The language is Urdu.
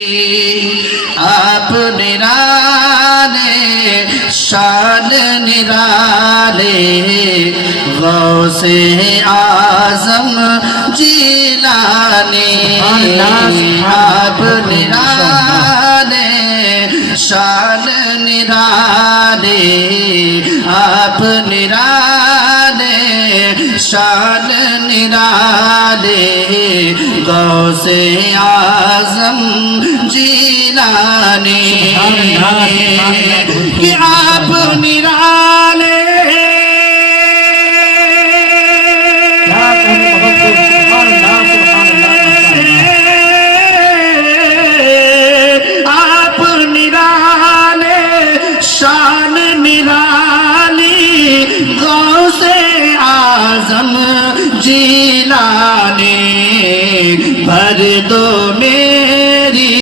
آپ نرالے شان نرالے غوث اعظم جیلانی آپ نرالے شان نرالے آپ نرالے شان نرالے غوث اعظم جیلانی کہ آپ نرالے